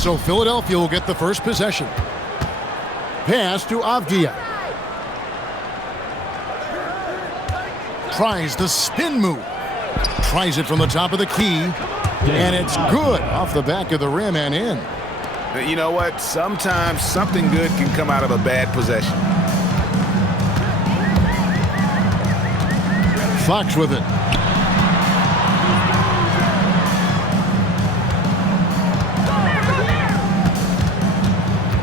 So Philadelphia will get the first possession. Pass to Avdia. Tries the spin move. Tries it from the top of the key. And it's good off the back of the rim and in. You know what? Sometimes something good can come out of a bad possession. Fox with it.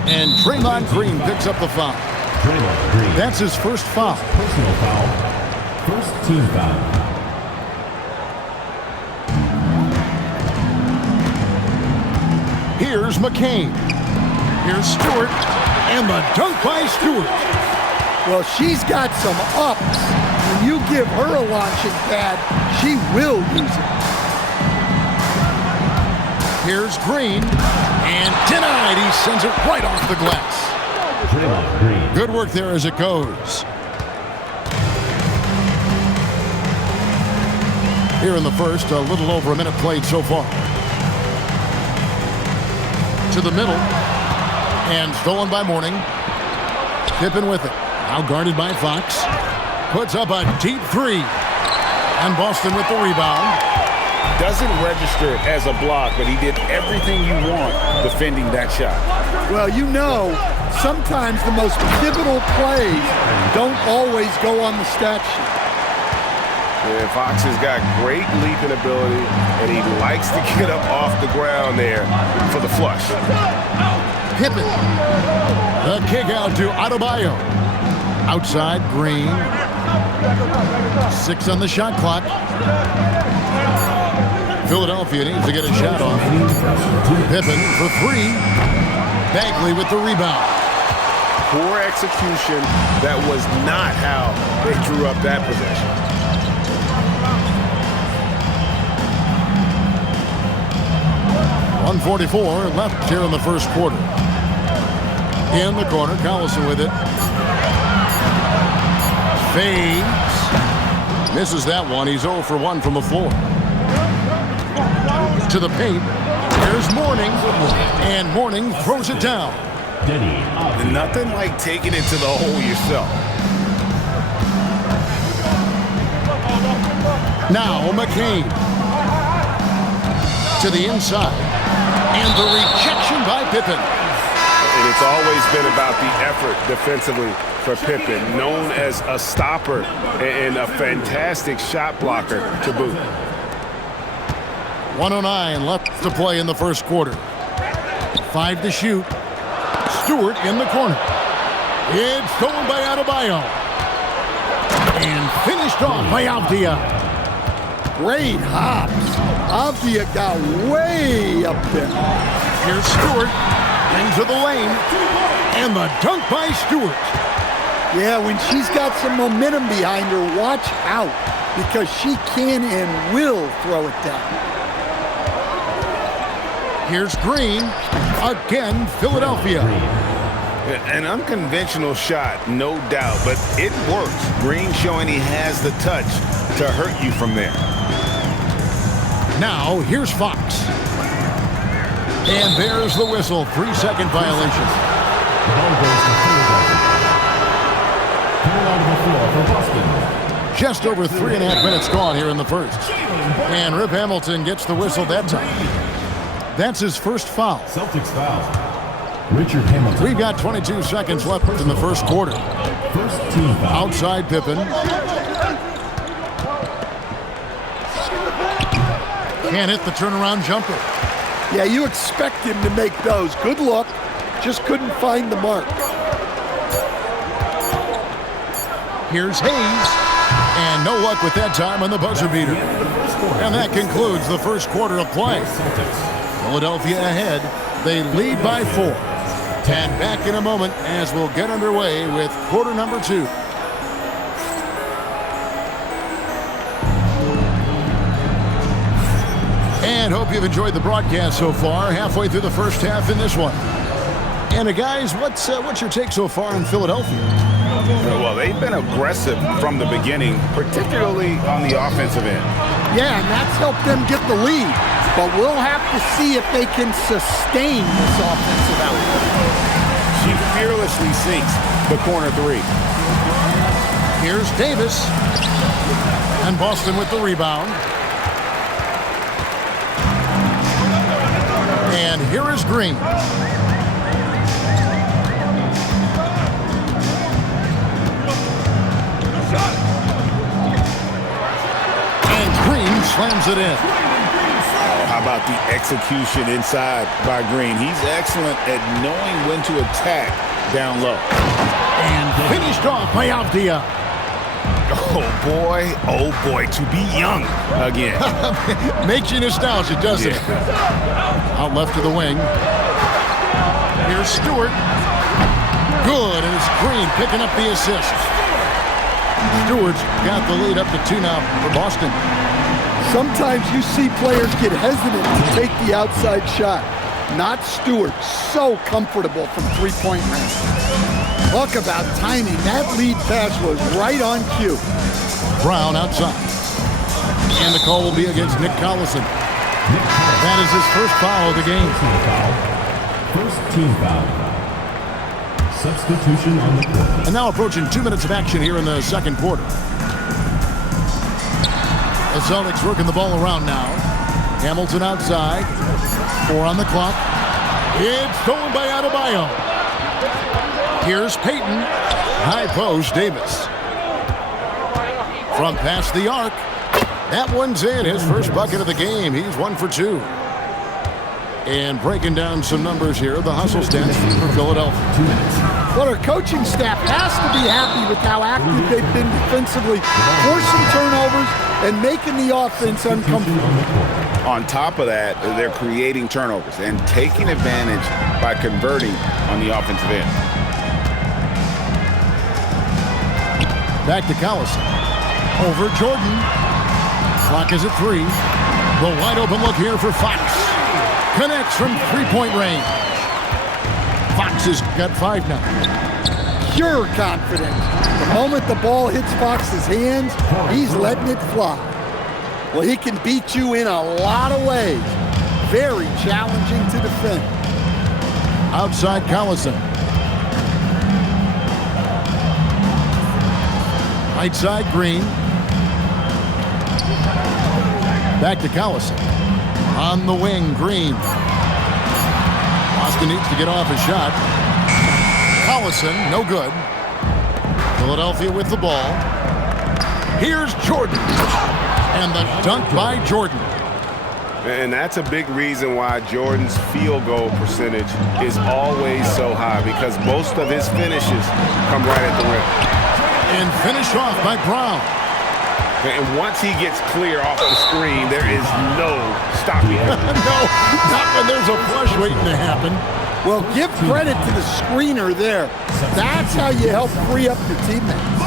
And Draymond Green picks up the foul. Draymond Green. That's his first foul. Personal foul. First team foul. Here's McCain. Here's Stewart. And the dunk by Stewart. Well, she's got some ups. When you give her a launching pad, she will use it. Here's Green. And denied. He sends it right off the glass. Draymond Green. Good work there as it goes. Here in the first, a little over a minute played so far. To the middle. And stolen by Mourning. Pippen with it. Now guarded by Fox. Puts up a deep three. And Boston with the rebound. Doesn't register as a block, but he did everything you want defending that shot. Well, you know, sometimes the most pivotal plays don't always go on the stat sheet. Yeah, Fox has got great leaping ability, and he likes to get up off the ground there for the flush. Pippen. The kick out to Adebayo. Outside, Green. 6 on the shot clock. Philadelphia needs to get a shot off. Pippen for 3. Bagley with the rebound. Poor execution. That was not how they drew up that possession. .144 left here in the first quarter. In the corner, Collison with it. Fades. Misses that one. He's 0 for 1 from the floor. To the paint. There's Mourning. And Mourning throws it down. Nothing like taking it to the hole yourself. Now McCain. To the inside. And the rejection by Pippen. And it's always been about the effort defensively for Pippen, known as a stopper and a fantastic shot blocker to boot. 1:09 left to play in the first quarter. 5 to shoot. Stewart in the corner. It's stolen by Adebayo. And finished off by Avdia. Great hops. Avdia got way up there. Here's Stewart into the lane. And the dunk by Stewart. Yeah, when she's got some momentum behind her, watch out. Because she can and will throw it down. Here's Green. Again, Philadelphia. An unconventional shot, no doubt, but it works. Green showing he has the touch to hurt you from there. Now, here's Fox. And there's the whistle. 3-second violation. The ball goes to Philadelphia. Coming out of the floor for Boston. Just over 3.5 minutes gone here in the first. And Rip Hamilton gets the whistle that time. That's his first foul. Celtics foul. Richard Hamilton. We've got 22 seconds left in the first quarter. First team foul. Outside Pippen. Can't hit the turnaround jumper. Yeah, you expect him to make those. Good look. Just couldn't find the mark. Here's Hayes. And no luck with that time on the buzzer beater. And that concludes the first quarter of play. Philadelphia ahead. They lead by 4. And back in a moment as we'll get underway with quarter number 2. And hope you've enjoyed the broadcast so far. Halfway through the first half in this one. And guys, what's your take so far in Philadelphia? Well, they've been aggressive from the beginning, particularly on the offensive end. Yeah, and that's helped them get the lead. but we'll have to see if they can sustain this offensive output. She fearlessly sinks the corner three. Here's Davis. And Boston with the rebound. And here is Green. And Green slams it in. How about the execution inside by Green? He's excellent at knowing when to attack down low. And finished off by Avdia. Oh boy, to be young again. Makes you nostalgic, doesn't it? Out left to the wing. Here's Stewart. Good, and it's Green picking up the assist. Stewart's got the lead up to 2 now for Boston. Sometimes you see players get hesitant to take the outside shot. Not Stewart. So comfortable from three-point range. Talk about timing. That lead pass was right on cue. Brown outside. And the call will be against Nick Collison. That is his first foul of the game. First team foul. Substitution on the court. And now approaching 2 minutes of action here in the second quarter. The Celtics working the ball around now. Hamilton outside. 4 on the clock. It's stolen by Adebayo. Here's Payton. High post, Davis. From past the arc. That one's in. His first bucket of the game. He's 1 for 2. And breaking down some numbers here, the hustle stats for Philadelphia. Well, our coaching staff has to be happy with how active they've been defensively, forcing turnovers and making the offense uncomfortable. On top of that, they're creating turnovers and taking advantage by converting on the offensive end. Back to Collison. Over Jordan. Clock is at 3. The wide open look here for Fox. Connects from three-point range. Fox has got 5 now. Pure confidence. The moment the ball hits Fox's hands, he's letting it fly. Well, he can beat you in a lot of ways. Very challenging to defend. Outside Collison. Right side Green. Back to Collison. On the wing, Green. Boston needs to get off a shot. Collison, no good. Philadelphia with the ball. Here's Jordan. And the dunk by Jordan. And that's a big reason why Jordan's field goal percentage is always so high, because most of his finishes come right at the rim. And finished off by Brown. And once he gets clear off the screen, there is no stopping him. No, not when there's a flush waiting to happen. Well, give credit to the screener there. That's how you help free up your teammates.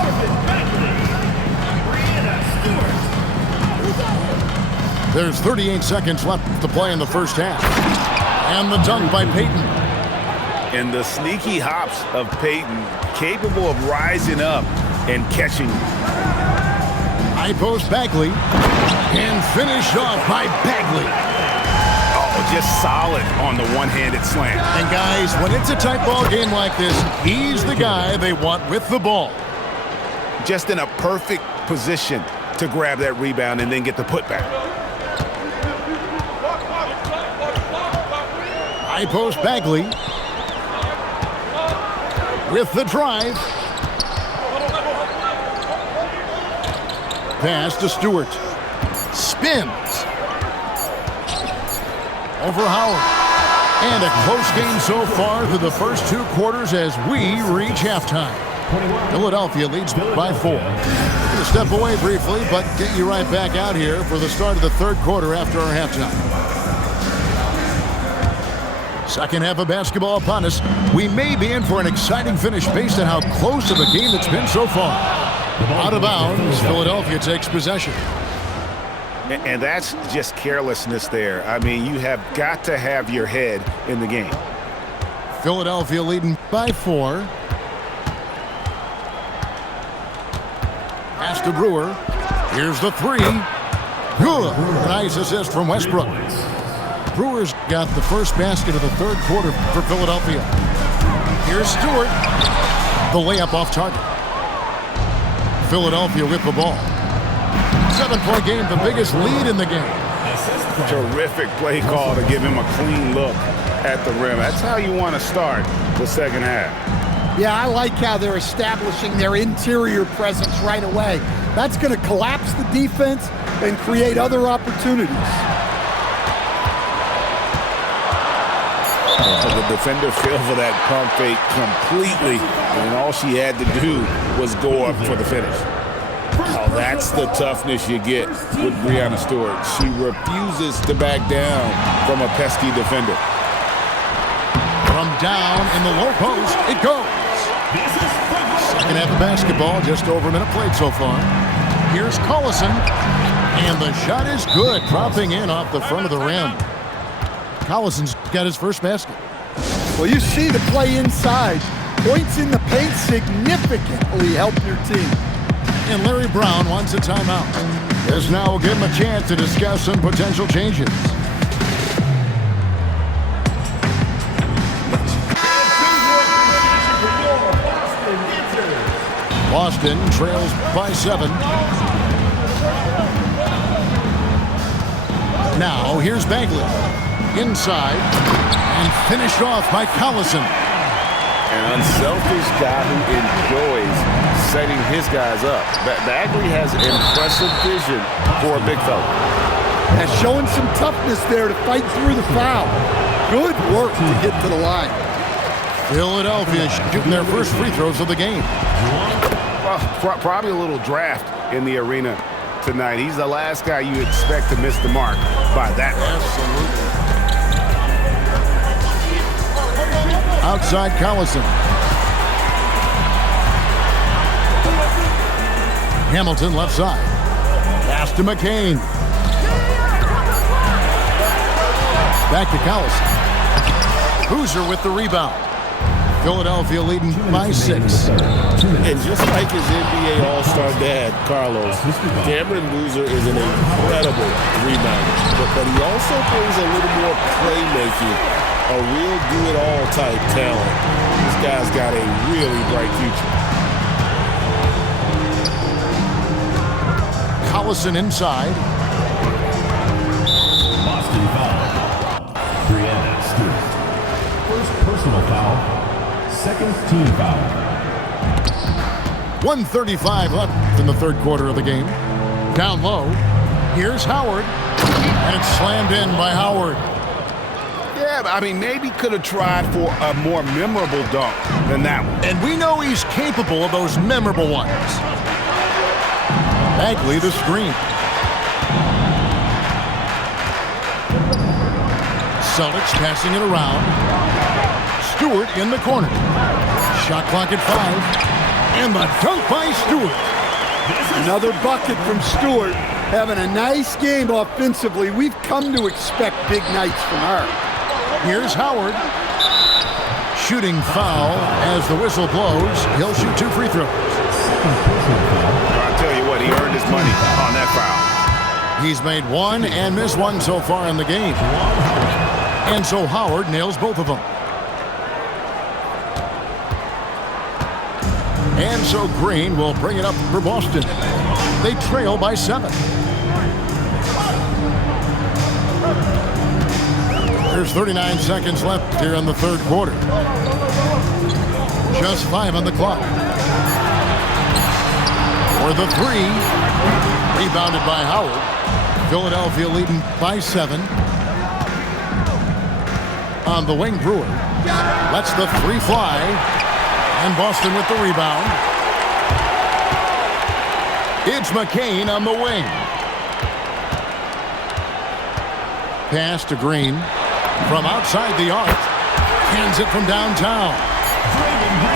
There's 38 seconds left to play in the first half. And the dunk by Payton. And the sneaky hops of Payton, capable of rising up and catching. High post Bagley. And finished off by Bagley. Oh, just solid on the one-handed slam. And guys, when it's a tight ball game like this, he's the guy they want with the ball. Just in a perfect position to grab that rebound and then get the putback. High post Bagley. With the drive. Pass to Stewart. Spins. Over Howard. And a close game so far through the first 2 quarters as we reach halftime. Philadelphia leads by 4. We're going to step away briefly, but get you right back out here for the start of the third quarter after our halftime. Second half of basketball upon us. We may be in for an exciting finish based on how close of a game it's been so far. Out of bounds, Philadelphia takes possession. And that's just carelessness there. I mean, you have got to have your head in the game. Philadelphia leading by 4. Pass to Brewer. Here's the 3. Good. Nice assist from Westbrook. Brewers got the first basket of the third quarter for Philadelphia. Here's Stewart. The layup off target. Philadelphia with the ball. 7-point game, the biggest lead in the game. Terrific play call to give him a clean look at the rim. That's how you want to start the second half. Yeah, I like how they're establishing their interior presence right away. That's going to collapse the defense and create other opportunities. The defender fell for that pump fake completely, and all she had to do was go up for the finish. Oh, that's the toughness you get with Breanna Stewart. She refuses to back down from a pesky defender. From down in the low post, it goes. Second half of basketball, just over a minute played so far. Here's Collison, and the shot is good, dropping in off the front of the rim. Collison's got his first basket. Well, you see the play inside. Points in the paint significantly help your team. And Larry Brown wants a timeout. This now will give him a chance to discuss some potential changes. Boston trails by 7. Now here's Bagley. Inside and finished off by Collison. An unselfish guy who enjoys setting his guys up. Bagley has impressive vision for a big fella. And showing some toughness there to fight through the foul. Good work to get to the line. Philadelphia shooting their first free throws of the game. Well, probably a little draft in the arena tonight. He's the last guy you expect to miss the mark by that much. Absolutely. Outside Collison. Hamilton left side. Pass to McCain. Back to Collison. Boozer with the rebound. Philadelphia leading by 6. And just like his NBA All-Star dad, Carlos, Cameron Boozer is an incredible rebounder. But he also brings a little more playmaking, a real do-it-all type talent. This guy's got a really bright future. Collison inside. Boston foul. Breanna Stewart. First personal foul. Second team foul. 1:35 left in the third quarter of the game. Down low. Here's Howard. And it's slammed in by Howard. Yeah, I mean, maybe could have tried for a more memorable dunk than that one. And we know he's capable of those memorable ones. Bagley the screen. Celtics passing it around. Stewart in the corner. Shot clock at 5. And the dunk by Stewart. Another bucket from Stewart. Having a nice game offensively. We've come to expect big nights from her. Here's Howard. Shooting foul as the whistle blows. He'll shoot 2 free throws. I'll tell you what, he earned his money on that foul. He's made 1 and missed 1 so far in the game. And so Howard nails both of them. And so Green will bring it up for Boston. They trail by 7. There's 39 seconds left here in the third quarter. Just 5 on the clock. For the 3. Rebounded by Howard. Philadelphia leading by 7. On the wing, Brewer. Lets the 3 fly. And Boston with the rebound. It's McCain on the wing. Pass to Green. From outside the arc. Hands it from downtown.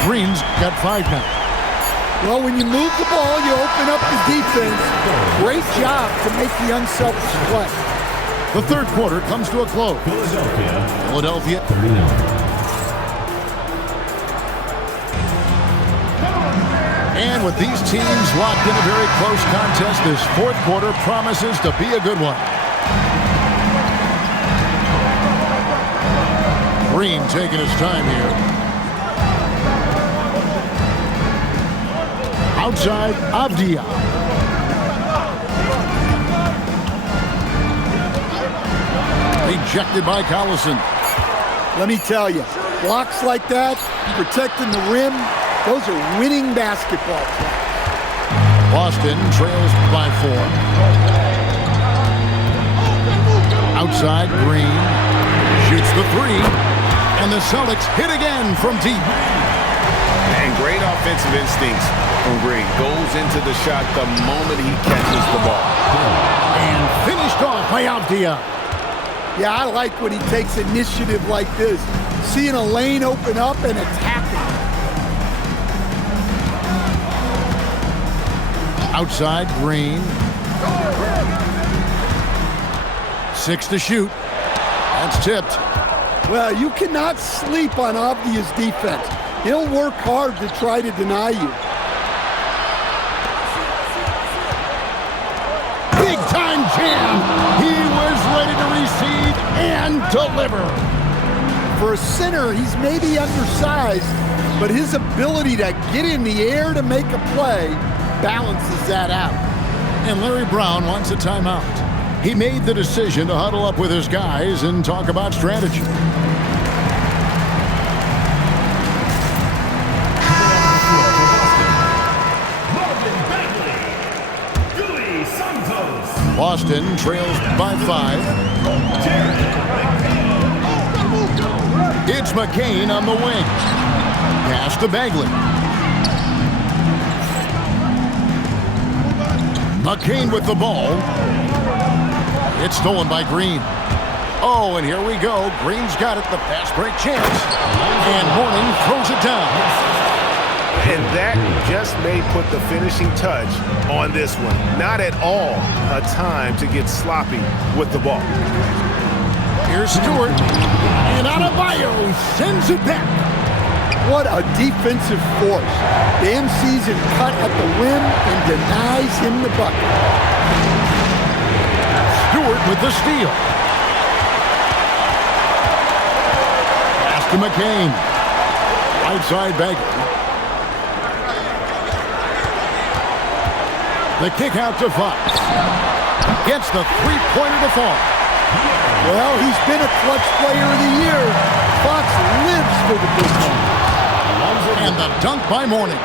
Green's got 5 now. Well, when you move the ball, you open up the defense. Great job to make the unselfish play. The third quarter comes to a close. Philadelphia. 39. And with these teams locked in a very close contest, this fourth quarter promises to be a good one. Green taking his time here. Outside, Avdia. Rejected by Collison. Let me tell you, blocks like that, protecting the rim, those are winning basketball plays. Boston trails by 4. Outside, Green shoots the 3, and the Celtics hit again from deep. And great offensive instincts from Green. Goes into the shot the moment he catches the ball. And finished off by Avdia. Yeah, I like when he takes initiative like this. Seeing a lane open up and attacking. Outside, Green. 6 to shoot. That's tipped. Well, you cannot sleep on Avdia's defense. He'll work hard to try to deny you. Big time jam. He was ready to receive and deliver. For a center, he's maybe undersized, but his ability to get in the air to make a play balances that out. And Larry Brown wants a timeout. He made the decision to huddle up with his guys and talk about strategy. Boston trails by 5. It's McCain on the wing. Pass to Bagley. McCain with the ball. It's stolen by Green. Oh, and here we go. Green's got it. The fast break chance. And Mourning throws it down. And that just may put the finishing touch on this one. Not at all a time to get sloppy with the ball. Here's Stewart. And Adebayo sends it back. What a defensive force. Bam sees him cut at the rim and denies him the bucket. Stewart with the steal. Pass to McCain. Right side Bagley. The kick out to Fox. Gets the three-pointer to fall. Well, he's been a clutch player of the year. Fox lives for the big one. And the dunk by Mourning.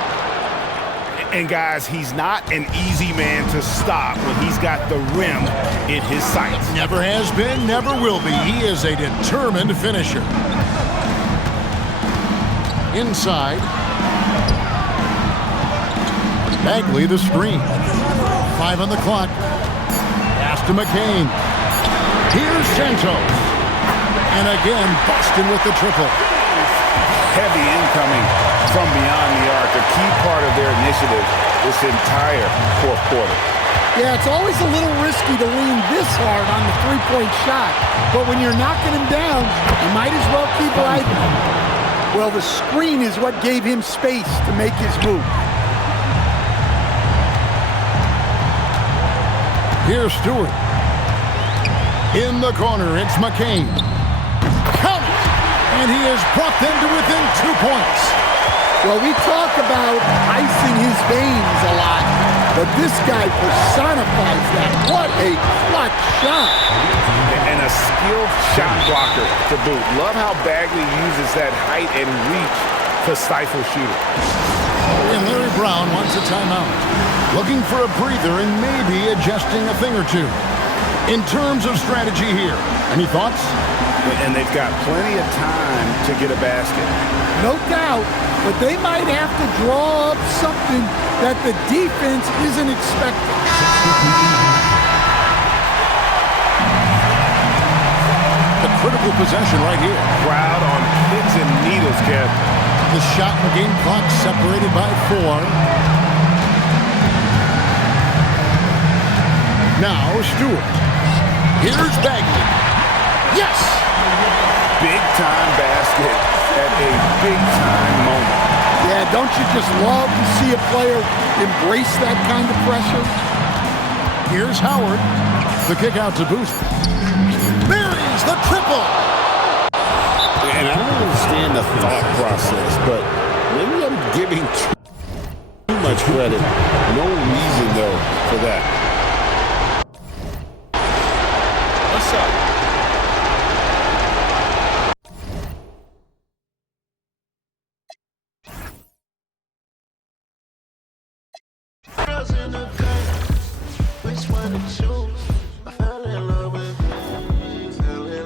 And guys, he's not an easy man to stop when he's got the rim in his sights. Never has been, never will be. He is a determined finisher. Inside. Bagley the screen. 5 on the clock. Pass to McCain. Here's Santos. And again, Boston with the triple. Heavy incoming from beyond the arc, a key part of their initiative this entire fourth quarter. Yeah, it's always a little risky to lean this hard on the three-point shot, but when you're knocking him down, you might as well keep riding. Well, the screen is what gave him space to make his move. Here's Stewart. In the corner, it's McCain. Count it! And he has brought them to within 2 points. Well, we talk about icing his veins a lot, but this guy personifies that. What a clutch shot. And a skilled shot blocker to boot. Love how Bagley uses that height and reach to stifle shooters. And Larry Brown wants a timeout. Looking for a breather and maybe adjusting a thing or two. In terms of strategy here, any thoughts? And they've got plenty of time to get a basket. No doubt, but they might have to draw up something that the defense isn't expecting. The critical possession right here. Crowd on pins and needles, Kev. The shot and game clock separated by 4. Now Stewart. Here's Bagley. Yes! Big-time basket at a big-time moment. Yeah, don't you just love to see a player embrace that kind of pressure? Here's Howard. The kick out to Booster. Buries the triple. And I don't thought process, but maybe I'm giving too much credit. No reason, though, for that. What's up?